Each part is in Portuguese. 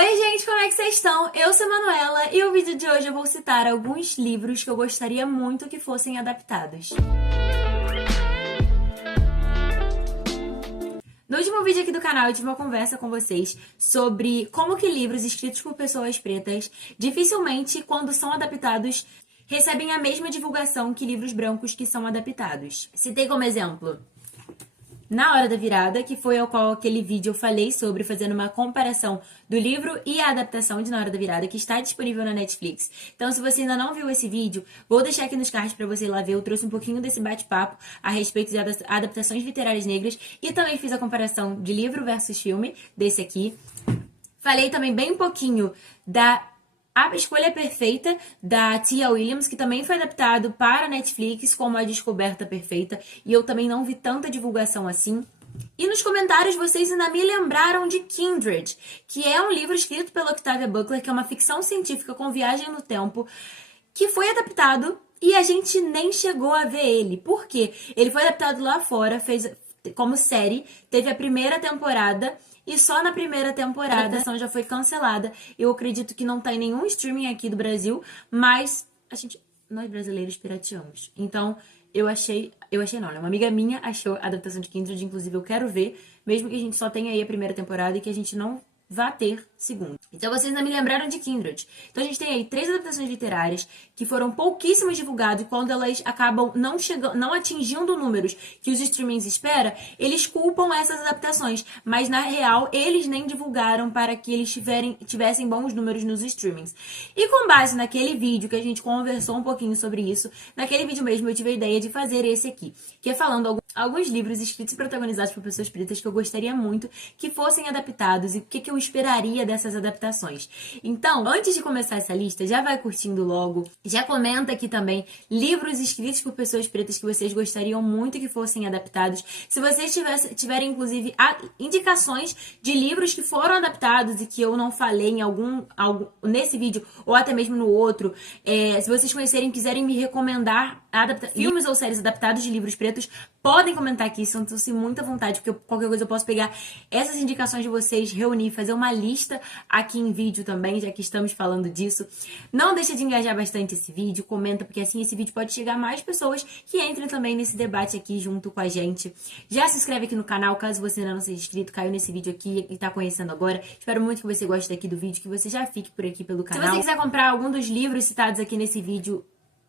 Oi gente, como é que vocês estão? Eu sou a Manuela e o vídeo de hoje eu vou citar alguns livros que eu gostaria muito que fossem adaptados. No último vídeo aqui do canal eu tive uma conversa com vocês sobre como que livros escritos por pessoas pretas dificilmente, quando são adaptados, recebem a mesma divulgação que livros brancos que são adaptados. Citei como exemplo Na Hora da Virada, que foi ao qual aquele vídeo eu falei sobre, fazendo uma comparação do livro e a adaptação de Na Hora da Virada, que está disponível na Netflix. Então, se você ainda não viu esse vídeo, vou deixar aqui nos cards para você ir lá ver. Eu trouxe um pouquinho desse bate-papo a respeito de adaptações literárias negras e também fiz a comparação de livro versus filme, desse aqui. Falei também bem um pouquinho da A Escolha Perfeita, da Tia Williams, que também foi adaptado para a Netflix como A Descoberta Perfeita, e eu também não vi tanta divulgação assim. E nos comentários vocês ainda me lembraram de Kindred, que é um livro escrito pela Octavia Butler, que é uma ficção científica com viagem no tempo, que foi adaptado e a gente nem chegou a ver ele. Por quê? Ele foi adaptado lá fora, fez como série, teve a primeira temporada, e só na primeira temporada a adaptação já foi cancelada. Eu acredito que não tá em nenhum streaming aqui do Brasil, mas nós brasileiros pirateamos. Então, eu achei não, né? Uma amiga minha achou a adaptação de Kindred, inclusive eu quero ver, mesmo que a gente só tenha aí a primeira temporada e que a gente não vá ter segunda. Então vocês ainda me lembraram de Kindred. Então a gente tem aí 3 adaptações literárias que foram pouquíssimas divulgadas, e quando elas acabam não atingindo números que os streamings esperam, eles culpam essas adaptações, mas na real eles nem divulgaram para que eles tivessem bons números nos streamings. E com base naquele vídeo que a gente conversou um pouquinho sobre isso, naquele vídeo mesmo eu tive a ideia de fazer esse aqui, que é falando alguns livros escritos e protagonizados por pessoas pretas que eu gostaria muito que fossem adaptados e o que eu esperaria dessas adaptações. Então, antes de começar essa lista, já vai curtindo logo, já comenta aqui também livros escritos por pessoas pretas que vocês gostariam muito que fossem adaptados. Se vocês tiverem, inclusive, indicações de livros que foram adaptados e que eu não falei em algum nesse vídeo ou até mesmo no outro, se vocês conhecerem e quiserem me recomendar filmes ou séries adaptados de livros pretos, podem comentar aqui, sintam-se muito à vontade, porque qualquer coisa eu posso pegar essas indicações de vocês, reunir, fazer uma lista aqui em vídeo também, já que estamos falando disso. Não deixa de engajar bastante esse vídeo, comenta, porque assim esse vídeo pode chegar a mais pessoas que entrem também nesse debate aqui junto com a gente. Já se inscreve aqui no canal, caso você ainda não seja inscrito, caiu nesse vídeo aqui e tá conhecendo agora. Espero muito que você goste daqui do vídeo, que você já fique por aqui pelo canal. Se você quiser comprar algum dos livros citados aqui nesse vídeo,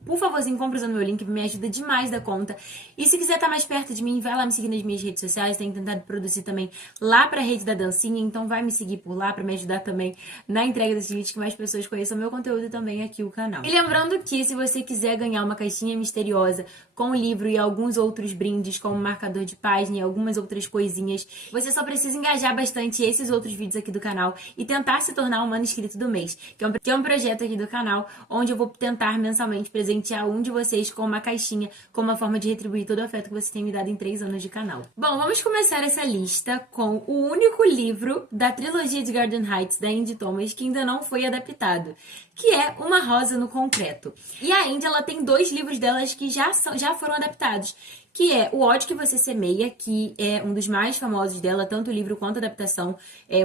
por favorzinho, compre usando meu link, me ajuda demais da conta. E se quiser estar mais perto de mim, vai lá me seguir nas minhas redes sociais. Tenho tentado produzir também lá pra Rede da Dancinha, então vai me seguir por lá pra me ajudar também na entrega desses vídeos, que mais pessoas conheçam meu conteúdo e também aqui o canal. E lembrando que se você quiser ganhar uma caixinha misteriosa com o livro e alguns outros brindes, como marcador de página e algumas outras coisinhas, você só precisa engajar bastante esses outros vídeos aqui do canal e tentar se tornar um Mano Inscrito do Mês, que é um projeto aqui do canal, onde eu vou tentar mensalmente presentear um de vocês com uma caixinha, como uma forma de retribuir todo o afeto que você tem me dado em 3 anos de canal. Bom, vamos começar essa lista com o único livro da trilogia de Garden Heights, da Angie Thomas, que ainda não foi adaptado, que é Uma Rosa no Concreto. E a Angie, ela tem 2 livros delas que já foram adaptados, que é O Ódio que Você Semeia, que é um dos mais famosos dela, tanto o livro quanto a adaptação.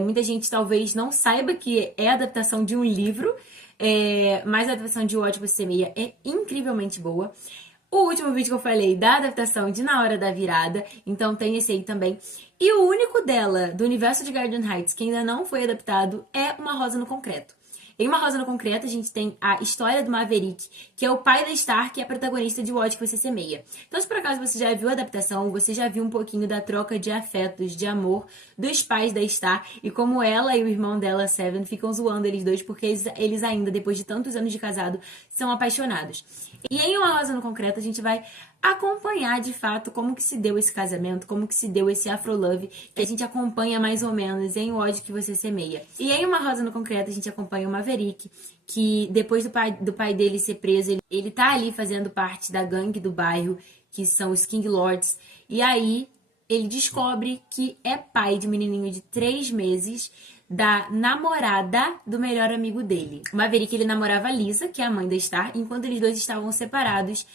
Muita gente talvez não saiba que é a adaptação de um livro, mas a adaptação de O Ódio que Você Semeia é incrivelmente boa. O último vídeo que eu falei da adaptação de Na Hora da Virada, então tem esse aí também. E o único dela, do universo de Garden Heights, que ainda não foi adaptado, é Uma Rosa no Concreto. Em Uma Rosa no Concreto, a gente tem a história do Maverick, que é o pai da Star, que é a protagonista de O Ódio que Você Semeia. Então, se por acaso você já viu a adaptação, você já viu um pouquinho da troca de afetos, de amor dos pais da Star, e como ela e o irmão dela, Seven, ficam zoando eles dois, porque eles ainda, depois de tantos anos de casado, são apaixonados. E em Uma Rosa no Concreto, a gente vai acompanhar de fato como que se deu esse casamento, como que se deu esse afro-love, que a gente acompanha mais ou menos em O Ódio que Você Semeia. E em Uma Rosa no Concreto, a gente acompanha o Maverick, que depois do pai dele ser preso, ele tá ali fazendo parte da gangue do bairro, que são os King Lords, e aí ele descobre que é pai de um menininho de 3 meses, da namorada do melhor amigo dele. O Maverick, ele namorava a Lisa, que é a mãe da Star, enquanto eles dois estavam separados,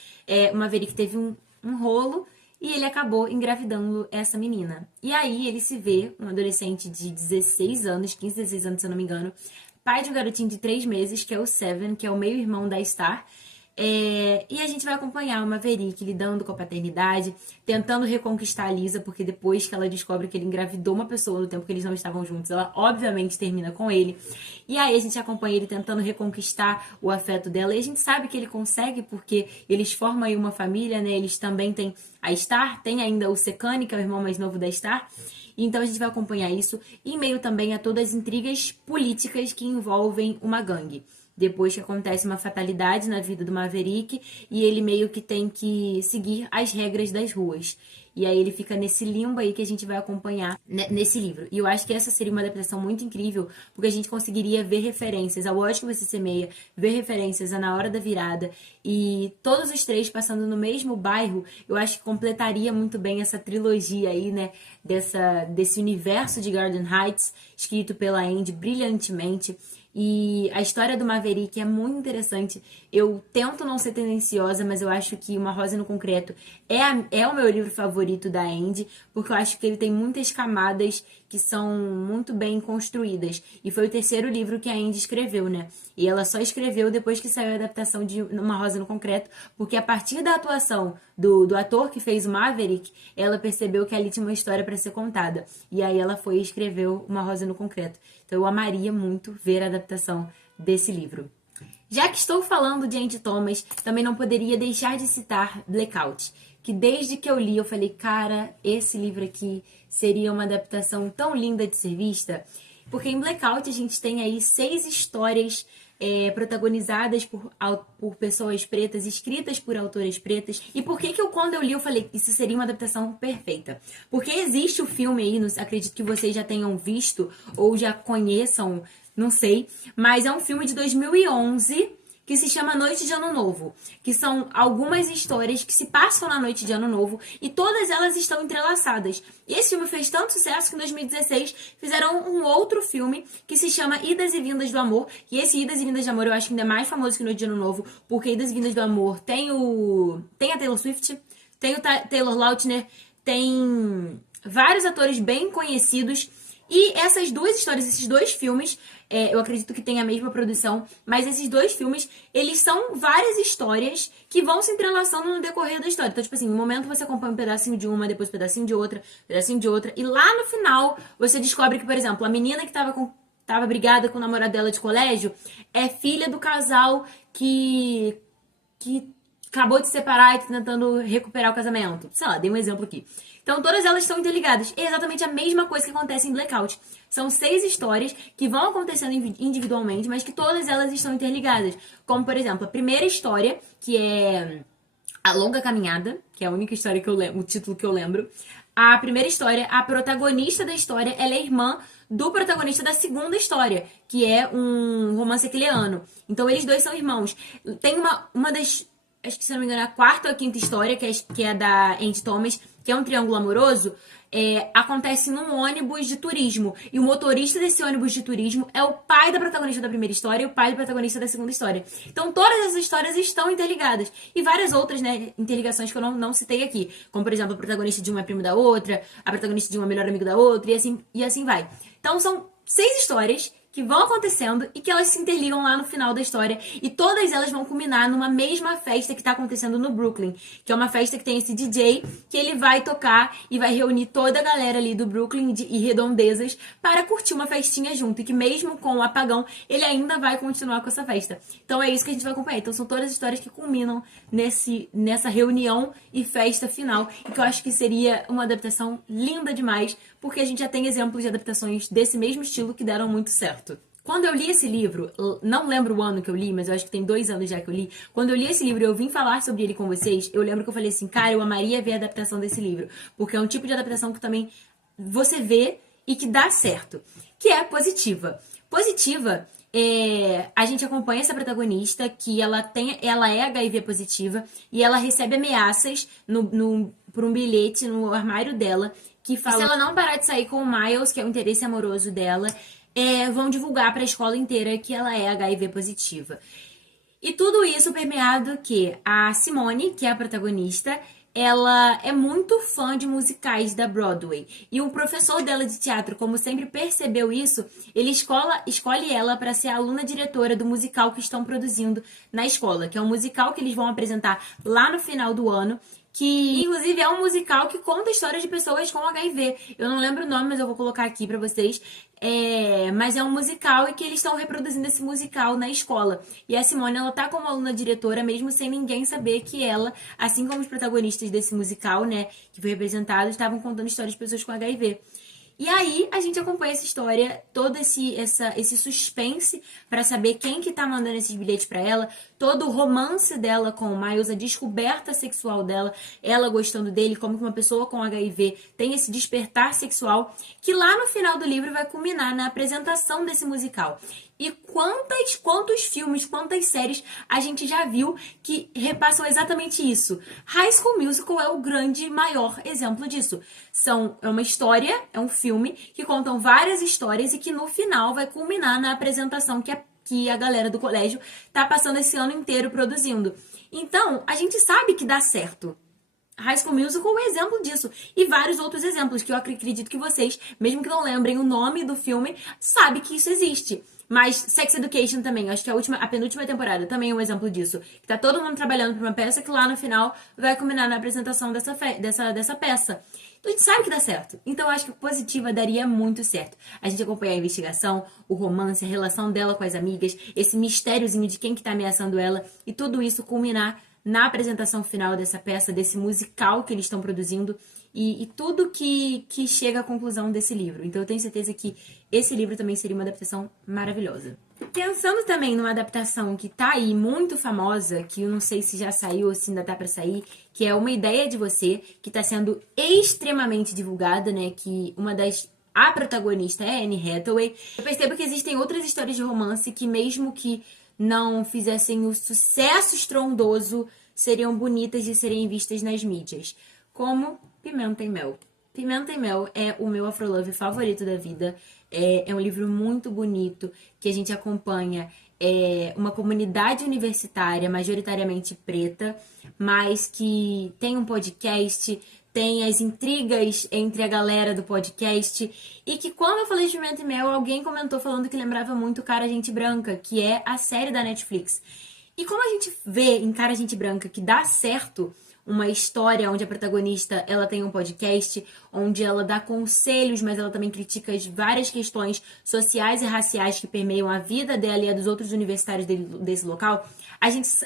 o Maverick teve um rolo e ele acabou engravidando essa menina. E aí ele se vê, um adolescente de 16 anos, 15, 16 anos, se eu não me engano, pai de um garotinho de 3 meses, que é o Seven, que é o meio-irmão da Star. E a gente vai acompanhar o Maverick lidando com a paternidade, tentando reconquistar a Lisa, porque depois que ela descobre que ele engravidou uma pessoa no tempo que eles não estavam juntos, ela obviamente termina com ele. E aí a gente acompanha ele tentando reconquistar o afeto dela. E a gente sabe que ele consegue, porque eles formam aí uma família, né? Eles também têm a Star, tem ainda o Sekani, que é o irmão mais novo da Star. Então a gente vai acompanhar isso, em meio também a todas as intrigas políticas que envolvem uma gangue. Depois que acontece uma fatalidade na vida do Maverick e ele meio que tem que seguir as regras das ruas. E aí ele fica nesse limbo aí que a gente vai acompanhar nesse livro. E eu acho que essa seria uma adaptação muito incrível, porque a gente conseguiria ver referências ao Ódio que Você Semeia, ver referências a Na Hora da Virada, e todos os três passando no mesmo bairro, eu acho que completaria muito bem essa trilogia aí, né, desse universo de Garden Heights, escrito pela Andy brilhantemente. E a história do Maverick é muito interessante. Eu tento não ser tendenciosa, mas eu acho que Uma Rosa no Concreto é o meu livro favorito da Andy, porque eu acho que ele tem muitas camadas que são muito bem construídas. E foi o terceiro livro que a Andy escreveu, né? E ela só escreveu depois que saiu a adaptação de Uma Rosa no Concreto, porque a partir da atuação do ator que fez o Maverick, ela percebeu que ali tinha uma história para ser contada. E aí ela foi e escreveu Uma Rosa no Concreto. Então eu amaria muito ver a adaptação desse livro. Já que estou falando de Andy Thomas, também não poderia deixar de citar Blackout, que desde que eu li eu falei, cara, esse livro aqui seria uma adaptação tão linda de ser vista, porque em Blackout a gente tem aí 6 histórias protagonizadas por pessoas pretas, escritas por autoras pretas. E por que quando eu li eu falei que isso seria uma adaptação perfeita? Porque existe o filme aí, acredito que vocês já tenham visto ou já conheçam, não sei, mas é um filme de 2011 que se chama Noite de Ano Novo, que são algumas histórias que se passam na Noite de Ano Novo e todas elas estão entrelaçadas. E esse filme fez tanto sucesso que em 2016 fizeram um outro filme que se chama Idas e Vindas do Amor, e esse Idas e Vindas do Amor eu acho que ainda é mais famoso que Noite de Ano Novo, porque Idas e Vindas do Amor tem a Taylor Swift, tem o Taylor Lautner, tem vários atores bem conhecidos. E essas duas histórias, esses dois filmes, eu acredito que tem a mesma produção, mas esses dois filmes, eles são várias histórias que vão se entrelaçando no decorrer da história. Então, tipo assim, no momento você acompanha um pedacinho de uma, depois um pedacinho de outra, e lá no final você descobre que, por exemplo, a menina que tava brigada com o namorado dela de colégio é filha do casal que acabou de se separar e tá tentando recuperar o casamento. Sei lá, dei um exemplo aqui. Então, todas elas estão interligadas. É exatamente a mesma coisa que acontece em Blackout. São 6 histórias que vão acontecendo individualmente, mas que todas elas estão interligadas. Como, por exemplo, a primeira história, que é A Longa Caminhada, que é a única história que eu lembro, o título que eu lembro. A primeira história, a protagonista da história, ela é irmã do protagonista da segunda história, que é um romance ecleano. Então, eles dois são irmãos. Tem uma das... Acho que, se não me engano, a quarta ou a quinta história, que é da Andy Thomas, que é um triângulo amoroso, acontece num ônibus de turismo. E o motorista desse ônibus de turismo é o pai da protagonista da primeira história e o pai do protagonista da segunda história. Então, todas essas histórias estão interligadas. E várias outras, né, interligações que eu não citei aqui. Como, por exemplo, a protagonista de uma é primo da outra, a protagonista de uma é melhor amigo da outra, e assim vai. Então, são 6 histórias que vão acontecendo e que elas se interligam lá no final da história, e todas elas vão culminar numa mesma festa que tá acontecendo no Brooklyn, que é uma festa que tem esse DJ que ele vai tocar e vai reunir toda a galera ali do Brooklyn e redondezas para curtir uma festinha junto, e que mesmo com o apagão ele ainda vai continuar com essa festa. Então é isso que a gente vai acompanhar. Então são todas as histórias que culminam nessa reunião e festa final, e que eu acho que seria uma adaptação linda demais, porque a gente já tem exemplos de adaptações desse mesmo estilo que deram muito certo. Quando eu li esse livro, não lembro o ano que eu li, mas eu acho que tem 2 anos já que eu li. Quando eu li esse livro e eu vim falar sobre ele com vocês, eu lembro que eu falei assim, cara, eu amaria ver a adaptação desse livro, porque é um tipo de adaptação que também você vê e que dá certo, que é Positiva. Positiva, a gente acompanha essa protagonista, que ela é HIV positiva, e ela recebe ameaças por um bilhete no armário dela, que fala que se ela não parar de sair com o Miles, que é o interesse amoroso dela, vão divulgar para a escola inteira que ela é HIV positiva. E tudo isso permeado que a Simone, que é a protagonista, ela é muito fã de musicais da Broadway. E o professor dela de teatro, como sempre percebeu isso, ele escolhe ela para ser a aluna diretora do musical que estão produzindo na escola, que é um musical que eles vão apresentar lá no final do ano, que inclusive é um musical que conta a história de pessoas com HIV. Eu não lembro o nome, mas eu vou colocar aqui pra vocês. Mas é um musical e que eles estão reproduzindo esse musical na escola. E a Simone, ela tá como aluna diretora, mesmo sem ninguém saber que ela, assim como os protagonistas desse musical, né, que foi representado, estavam contando histórias de pessoas com HIV. E aí a gente acompanha essa história, todo esse suspense para saber quem que tá mandando esses bilhetes para ela, todo o romance dela com o Miles, a descoberta sexual dela, ela gostando dele, como que uma pessoa com HIV tem esse despertar sexual, que lá no final do livro vai culminar na apresentação desse musical. E quantos filmes, quantas séries a gente já viu que repassam exatamente isso. High School Musical é o grande, maior exemplo disso. É uma história, é um filme que contam várias histórias e que no final vai culminar na apresentação que a galera do colégio tá passando esse ano inteiro produzindo. Então, a gente sabe que dá certo. High School Musical é um exemplo disso. E vários outros exemplos que eu acredito que vocês, mesmo que não lembrem o nome do filme, sabem que isso existe. Mas Sex Education também, acho que a penúltima temporada também é um exemplo disso. Que tá todo mundo trabalhando pra uma peça que lá no final vai culminar na apresentação dessa peça. Então a gente sabe que dá certo. Então eu acho que Positiva daria muito certo. A gente acompanha a investigação, o romance, a relação dela com as amigas, esse mistériozinho de quem que tá ameaçando ela, e tudo isso culminar na apresentação final dessa peça, desse musical que eles estão produzindo, e tudo que chega à conclusão desse livro. Então eu tenho certeza que esse livro também seria uma adaptação maravilhosa. Pensando também numa adaptação que tá aí muito famosa, que eu não sei se já saiu ou se ainda tá pra sair, que é Uma Ideia de Você, que tá sendo extremamente divulgada, né? Que a protagonista é Anne Hathaway. Eu percebo que existem outras histórias de romance que, mesmo que não fizessem o sucesso estrondoso, seriam bonitas de serem vistas nas mídias. Como Pimenta e Mel. Pimenta e Mel é o meu Afrolove favorito da vida. É um livro muito bonito que a gente acompanha uma comunidade universitária, majoritariamente preta, mas que tem um podcast, tem as intrigas entre a galera do podcast, e que quando eu falei de Pimenta e Mel, alguém comentou falando que lembrava muito Cara Gente Branca, que é a série da Netflix. E como a gente vê em Cara Gente Branca que dá certo uma história onde a protagonista ela tem um podcast, onde ela dá conselhos, mas ela também critica várias questões sociais e raciais que permeiam a vida dela e a dos outros universitários desse local,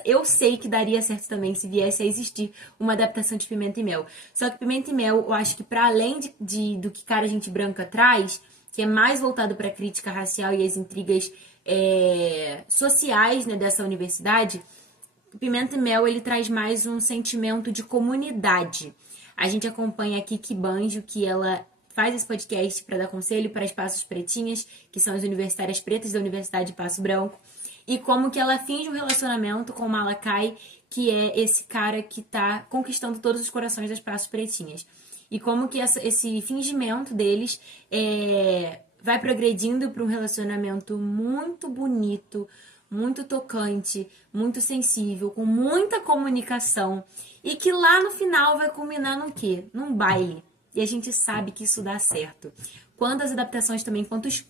eu sei que daria certo também se viesse a existir uma adaptação de Pimenta e Mel. Só que Pimenta e Mel, eu acho que para além do que Cara Gente Branca traz, que é mais voltado para a crítica racial e as intrigas sociais, né, dessa universidade, Pimenta e Mel, ele traz mais um sentimento de comunidade. A gente acompanha a Kiki Banjo, que ela faz esse podcast para dar conselho para as Passos Pretinhas, que são as universitárias pretas da Universidade de Passo Branco, e como que ela finge um relacionamento com o Malakai, que é esse cara que tá conquistando todos os corações das Passos Pretinhas. E como que esse fingimento deles vai progredindo para um relacionamento muito bonito, muito tocante, muito sensível, com muita comunicação, e que lá no final vai culminar num quê? Num baile. E a gente sabe que isso dá certo. Quantas adaptações também, quantos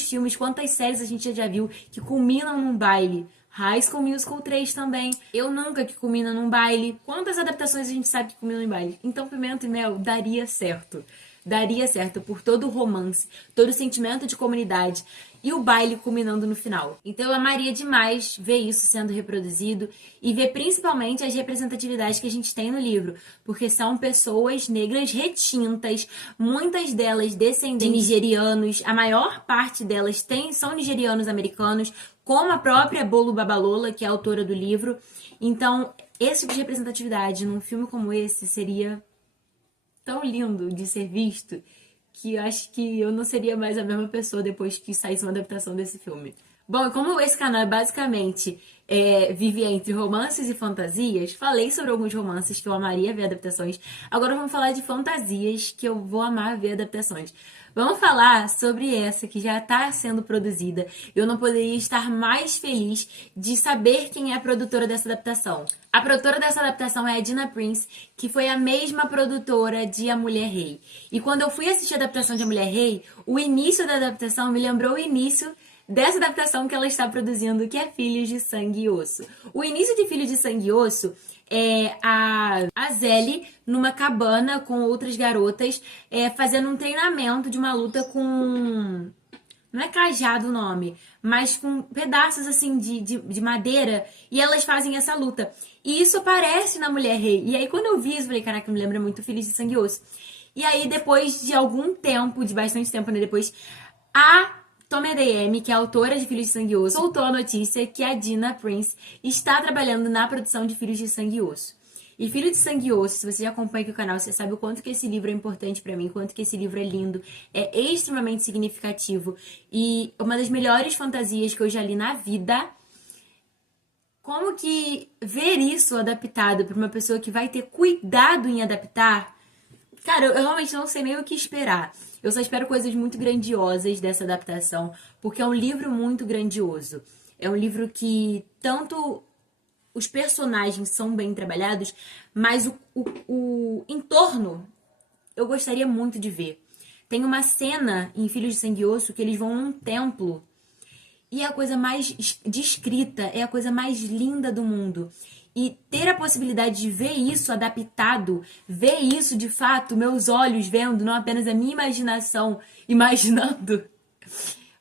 filmes, quantas séries a gente já viu que culminam num baile. High School Musical 3 também. Eu Nunca, que culmina num baile. Quantas adaptações a gente sabe que culminam em baile? Então Pimenta e Mel daria certo. Daria certo por todo o romance, todo o sentimento de comunidade e o baile culminando no final. Então eu amaria demais ver isso sendo reproduzido e ver principalmente as representatividades que a gente tem no livro, porque são pessoas negras retintas, muitas delas descendentes de nigerianos, a maior parte delas são nigerianos americanos, como a própria Bolu Babalola, que é a autora do livro. Então, esse tipo de representatividade num filme como esse seria tão lindo de ser visto, que eu acho que eu não seria mais a mesma pessoa depois que saísse uma adaptação desse filme. Bom, e como esse canal é basicamente vive entre romances e fantasias, falei sobre alguns romances que eu amaria ver adaptações. Agora vamos falar de fantasias que eu vou amar ver adaptações. Vamos falar sobre essa que já está sendo produzida. Eu não poderia estar mais feliz de saber quem é a produtora dessa adaptação. A produtora dessa adaptação é a Dina Prince, que foi a mesma produtora de A Mulher Rei. E quando eu fui assistir a adaptação de A Mulher Rei, o início da adaptação me lembrou o início dessa adaptação que ela está produzindo, que é Filhos de Sangue e Osso. O início de Filhos de Sangue e Osso é a Zélie numa cabana com outras garotas, fazendo um treinamento de uma luta com... Não é cajado o nome, mas com pedaços assim de madeira, e elas fazem essa luta. E isso aparece na Mulher Rei. E aí quando eu vi isso, eu falei, caraca, me lembra muito Filhos de Sangue e Osso. E aí depois de algum tempo, de bastante tempo, né, depois, a Tommy A.D.M., que é a autora de Filhos de Sangue e Osso, soltou a notícia que a Dina Prince está trabalhando na produção de Filhos de Sangue e Osso. E Filho de Sangue e Osso, se você já acompanha aqui o canal, você sabe o quanto que esse livro é importante pra mim, o quanto que esse livro é lindo, é extremamente significativo e uma das melhores fantasias que eu já li na vida. Como que ver isso adaptado pra uma pessoa que vai ter cuidado em adaptar? Cara, eu realmente não sei nem o que esperar. Eu só espero coisas muito grandiosas dessa adaptação, porque é um livro muito grandioso. É um livro que tanto os personagens são bem trabalhados, mas o entorno eu gostaria muito de ver. Tem uma cena em Filhos de Sangue e Osso que eles vão num templo e é a coisa mais descrita, é a coisa mais linda do mundo. E ter a possibilidade de ver isso adaptado, ver isso de fato, meus olhos vendo, não apenas a minha imaginação imaginando,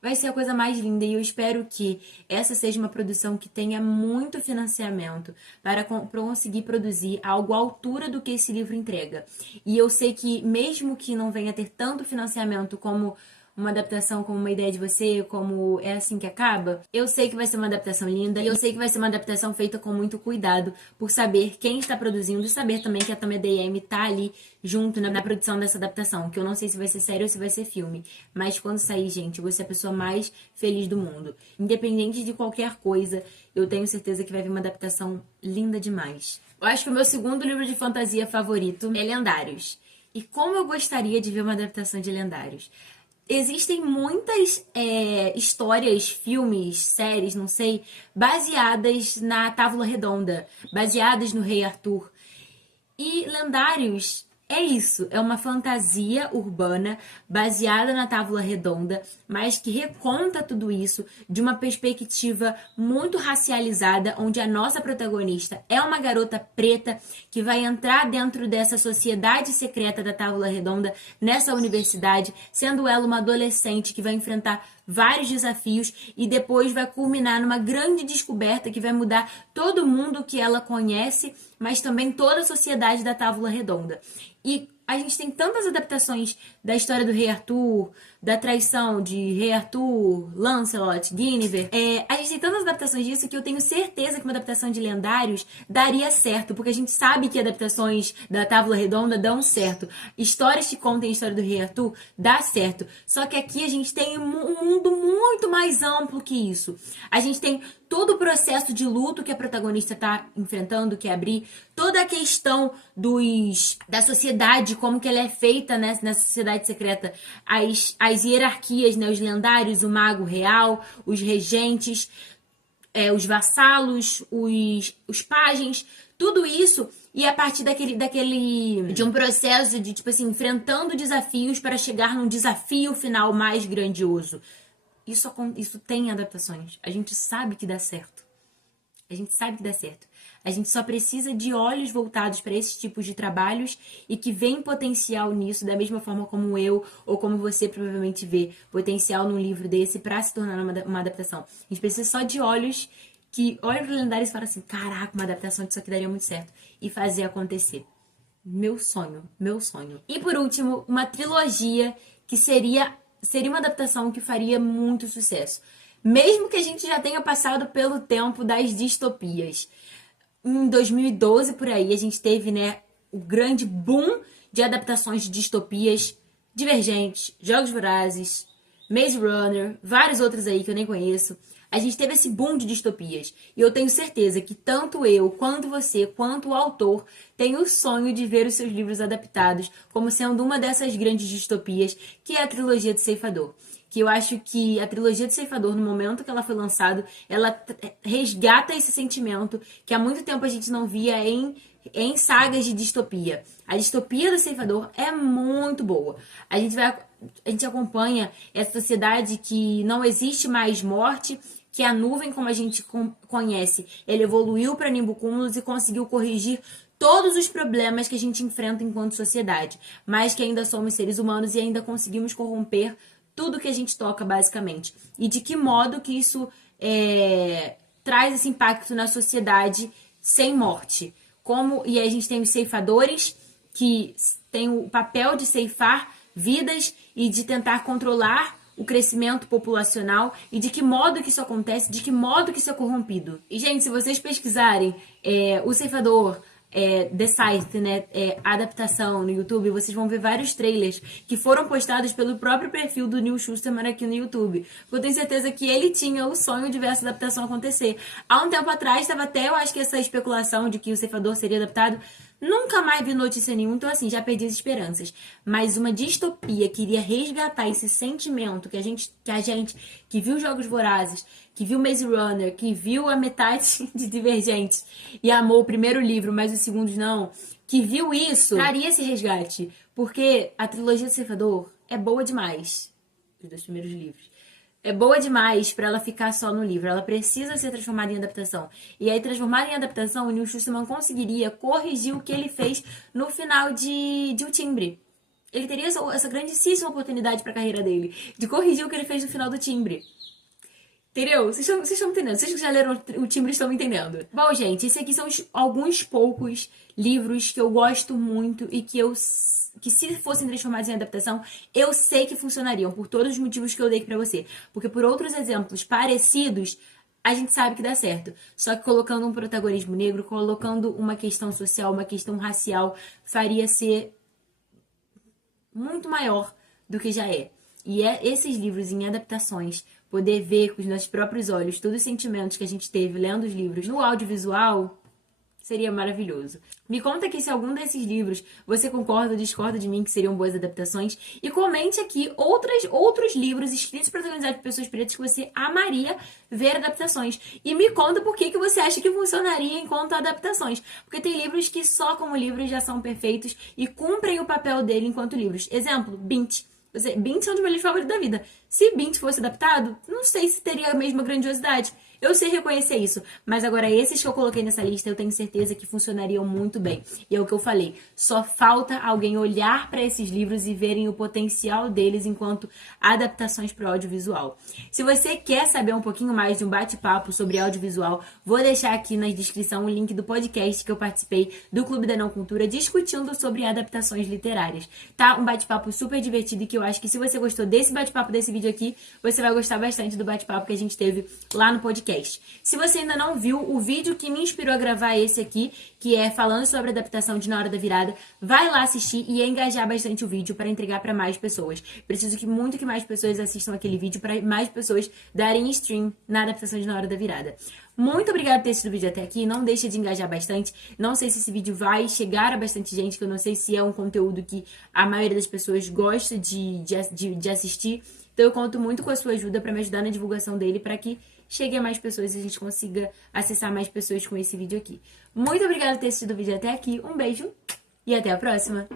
vai ser a coisa mais linda. E eu espero que essa seja uma produção que tenha muito financiamento para conseguir produzir algo à altura do que esse livro entrega. E eu sei que mesmo que não venha ter tanto financiamento como uma adaptação, como Uma Ideia de Você, como É Assim que Acaba, eu sei que vai ser uma adaptação linda e eu sei que vai ser uma adaptação feita com muito cuidado, por saber quem está produzindo e saber também que a Tommy A.D.M. tá ali junto na produção dessa adaptação, que eu não sei se vai ser série ou se vai ser filme, mas quando sair, gente, eu vou ser a pessoa mais feliz do mundo. Independente de qualquer coisa, eu tenho certeza que vai vir uma adaptação linda demais. Eu acho que o meu segundo livro de fantasia favorito é Lendários. E como eu gostaria de ver uma adaptação de Lendários. Existem muitas histórias, filmes, séries, não sei, baseadas na Távola Redonda, baseadas no Rei Arthur. E Lendários é isso, é uma fantasia urbana baseada na Távola Redonda, mas que reconta tudo isso de uma perspectiva muito racializada, onde a nossa protagonista é uma garota preta que vai entrar dentro dessa sociedade secreta da Távola Redonda, nessa universidade, sendo ela uma adolescente que vai enfrentar vários desafios e depois vai culminar numa grande descoberta que vai mudar todo mundo que ela conhece, mas também toda a sociedade da Távola Redonda. E a gente tem tantas adaptações da história do Rei Arthur, da traição de Rei Arthur, Lancelot, Guinevere. A gente tem tantas adaptações disso que eu tenho certeza que uma adaptação de Lendários daria certo, porque a gente sabe que adaptações da Távola Redonda dão certo. Histórias que contem a história do Rei Arthur dá certo. Só que aqui a gente tem um mundo muito mais amplo que isso. A gente tem todo o processo de luto que a protagonista está enfrentando, que é abrir, toda a questão da sociedade, como que ela é feita nessa sociedade secreta, as hierarquias, né, os lendários, o mago real, os regentes, os vassalos, os pajens, tudo isso, e a partir de um processo de, tipo assim, enfrentando desafios para chegar num desafio final mais grandioso. Isso tem adaptações. A gente sabe que dá certo. A gente sabe que dá certo. A gente só precisa de olhos voltados para esses tipos de trabalhos e que veem potencial nisso, da mesma forma como eu ou como você provavelmente vê potencial num livro desse para se tornar uma adaptação. A gente precisa só de olhos que olham para o lendário e falam assim, caraca, uma adaptação disso aqui daria muito certo. E fazer acontecer. Meu sonho, meu sonho. E por último, uma trilogia que seria uma adaptação que faria muito sucesso. Mesmo que a gente já tenha passado pelo tempo das distopias. Em 2012, por aí, a gente teve, né, o grande boom de adaptações de distopias, Divergentes, Jogos Vorazes, Maze Runner, vários outros aí que eu nem conheço. A gente teve esse boom de distopias. E eu tenho certeza que tanto eu, quanto você, quanto o autor tem o sonho de ver os seus livros adaptados como sendo uma dessas grandes distopias, que é a trilogia do Ceifador. Que eu acho que a trilogia do Ceifador, no momento que ela foi lançada, ela resgata esse sentimento que há muito tempo a gente não via em sagas de distopia. A distopia do Ceifador é muito boa. A gente acompanha essa sociedade que não existe mais morte, que a nuvem, como a gente conhece, ele evoluiu para Nimbocúmulos e conseguiu corrigir todos os problemas que a gente enfrenta enquanto sociedade, mas que ainda somos seres humanos e ainda conseguimos corromper tudo que a gente toca, basicamente. E de que modo que isso traz esse impacto na sociedade sem morte. E aí a gente tem os ceifadores, que têm o papel de ceifar vidas e de tentar controlar o crescimento populacional, e de que modo que isso acontece, de que modo que isso é corrompido. E, gente, se vocês pesquisarem o Ceifador, The Scythe, né, adaptação no YouTube, vocês vão ver vários trailers que foram postados pelo próprio perfil do Neil Shusterman aqui no YouTube. Eu tenho certeza que ele tinha o sonho de ver essa adaptação acontecer. Há um tempo atrás estava até, eu acho que essa especulação de que o Ceifador seria adaptado. Nunca mais vi notícia nenhuma, então assim, já perdi as esperanças. Mas uma distopia queria resgatar esse sentimento que a gente que viu Jogos Vorazes, que viu Maze Runner, que viu a metade de Divergentes e amou o primeiro livro, mas os segundos não, que viu isso, traria esse resgate. Porque a trilogia do Ceifador é boa demais, os 2 primeiros livros. É boa demais pra ela ficar só no livro. Ela precisa ser transformada em adaptação. E aí, transformada em adaptação, o Neil Shusterman conseguiria corrigir o que ele fez no final de O Timbre. Ele teria essa grandíssima oportunidade pra carreira dele, de corrigir o que ele fez no final do Timbre. Entendeu? Vocês estão me entendendo? Vocês que já leram O Timbre estão me entendendo. Bom, gente, esses aqui são alguns poucos livros que eu gosto muito e que se fossem transformados em adaptação, eu sei que funcionariam, por todos os motivos que eu dei pra você. Porque por outros exemplos parecidos, a gente sabe que dá certo. Só que colocando um protagonismo negro, colocando uma questão social, uma questão racial, faria ser muito maior do que já é. E esses livros em adaptações, poder ver com os nossos próprios olhos todos os sentimentos que a gente teve lendo os livros no audiovisual, seria maravilhoso. Me conta aqui se algum desses livros você concorda ou discorda de mim que seriam boas adaptações. E comente aqui outros livros escritos e protagonizados por pessoas pretas que você amaria ver adaptações. E me conta por que você acha que funcionaria enquanto adaptações. Porque tem livros que só como livros já são perfeitos e cumprem o papel dele enquanto livros. Exemplo, Bint. Bint é um dos meus livros favoritos da vida. Se Bint fosse adaptado, não sei se teria a mesma grandiosidade. Eu sei reconhecer isso, mas agora esses que eu coloquei nessa lista eu tenho certeza que funcionariam muito bem. E é o que eu falei, só falta alguém olhar para esses livros e verem o potencial deles enquanto adaptações para o audiovisual. Se você quer saber um pouquinho mais de um bate-papo sobre audiovisual, vou deixar aqui na descrição o link do podcast que eu participei do Clube da Não Cultura discutindo sobre adaptações literárias. Tá? Um bate-papo super divertido e que eu acho que se você gostou desse bate-papo, desse vídeo aqui, você vai gostar bastante do bate-papo que a gente teve lá no podcast. Se você ainda não viu o vídeo que me inspirou a gravar esse aqui, que é falando sobre a adaptação de Na Hora da Virada, vai lá assistir e engajar bastante o vídeo para entregar para mais pessoas. Preciso que muito que mais pessoas assistam aquele vídeo para mais pessoas darem stream na adaptação de Na Hora da Virada. Muito obrigada por ter assistido o vídeo até aqui. Não deixa de engajar bastante. Não sei se esse vídeo vai chegar a bastante gente, que eu não sei se é um conteúdo que a maioria das pessoas gosta de assistir. Então eu conto muito com a sua ajuda para me ajudar na divulgação dele, para que chegue a mais pessoas e a gente consiga acessar mais pessoas com esse vídeo aquo. Muito obrigada por ter assistido o vídeo até aqui. Um beijo e até a próxima!